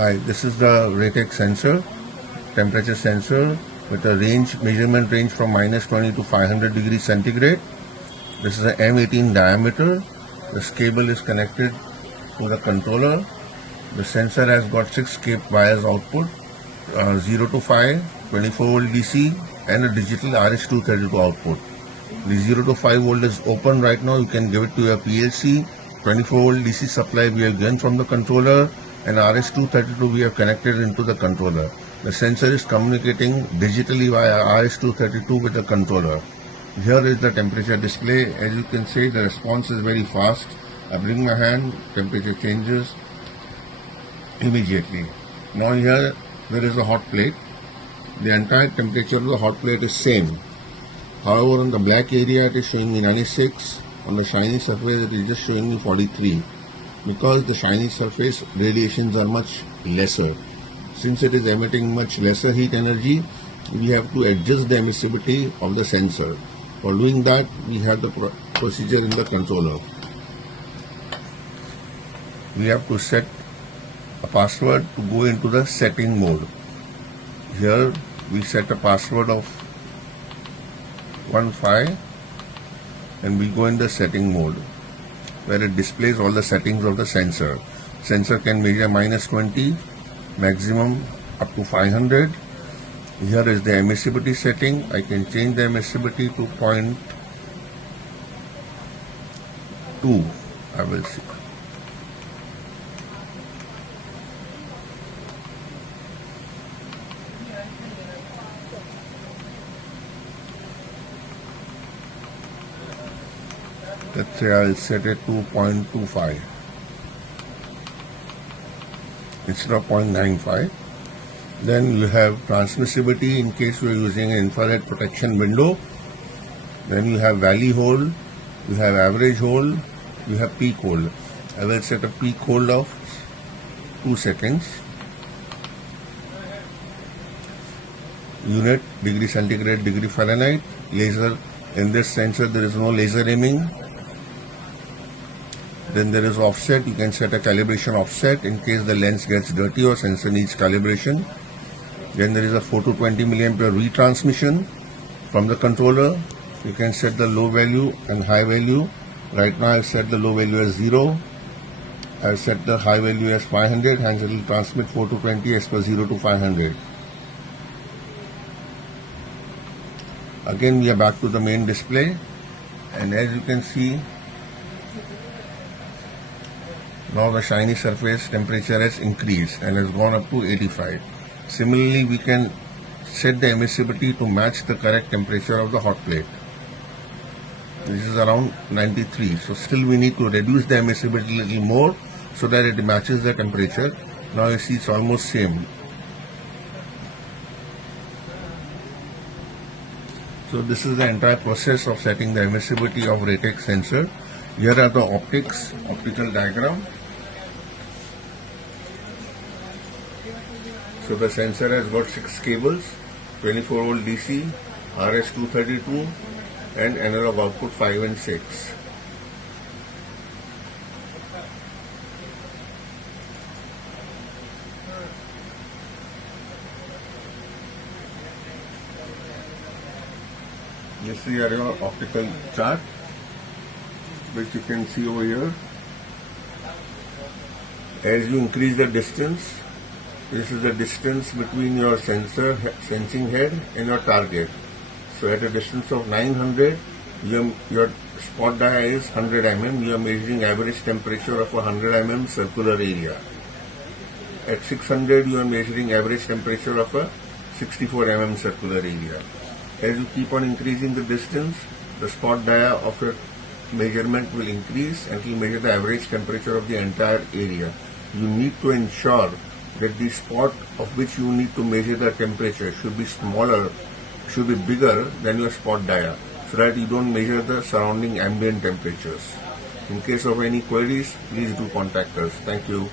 Hi, this is the Ratex sensor, temperature sensor with a measurement range from -20 to 500 degrees centigrade. This is a M18 diameter. This cable is connected to the controller. The sensor has got 6 wires output, 0 to 5, 24 volt DC and a digital RS-232 output. The 0 to 5 volt is open right now. You can give it to your PLC. 24 volt DC supply we have given from the controller, and RS-232 we have connected into the controller. The sensor is communicating digitally via RS-232 with the controller. Here is the temperature display. As you can see, the response is very fast. I bring my hand, temperature changes immediately. Now here there is a hot plate. The entire temperature of the hot plate is same. However, on the black area it is showing me 96. On the shiny surface it is just showing me 43. Because the shiny surface radiations are much lesser. Since it is emitting much lesser heat energy, we have to adjust the emissivity of the sensor. For doing that, we have the procedure in the controller. We have to set a password to go into the setting mode. Here we set a password of 15 and we go in the setting mode where it displays all the settings of the sensor. Sensor can measure -20, maximum up to 500. Here is the emissivity setting. I can change the emissivity to 0.2. I will see. Let's say I'll set it to 0.25 instead of 0.95. Then you have transmissibility in case you are using an infrared protection window. Then you have valley hold, you have average hold, you have peak hold. I will set a peak hold of 2 seconds. Unit, degree centigrade, degree Fahrenheit. Laser, in this sensor there is no laser aiming. Then there is offset. You can set a calibration offset in case the lens gets dirty or sensor needs calibration. Then there is a 4 to 20 milliampere retransmission from the controller. You can set the low value and high value. Right now I've set the low value as 0. I've set the high value as 500, hence it will transmit 4 to 20 as per 0 to 500. Again we are back to the main display, and as you can see, now the shiny surface temperature has increased and has gone up to 85. Similarly, we can set the emissivity to match the correct temperature of the hot plate. This is around 93. So still we need to reduce the emissivity a little more so that it matches the temperature. Now you see it's almost same. So this is the entire process of setting the emissivity of Ratex sensor. Here are the optical diagram. So the sensor has got 6 cables, 24 volt DC, RS-232 and analog output 5 and 6. This is your optical chart, which you can see over here. As you increase the distance, this is the distance between your sensing head and your target. So at a distance of 900, your spot dia is 100 mm. You are measuring average temperature of 100 mm circular area. At 600, you are measuring average temperature of a 64 mm circular area. As you keep on increasing the distance, the spot dia of your measurement will increase and will measure the average temperature of the entire area. You need to ensure that the spot of which you need to measure the temperature should be bigger than your spot dia, so that you don't measure the surrounding ambient temperatures. In case of any queries, please do contact us. Thank you.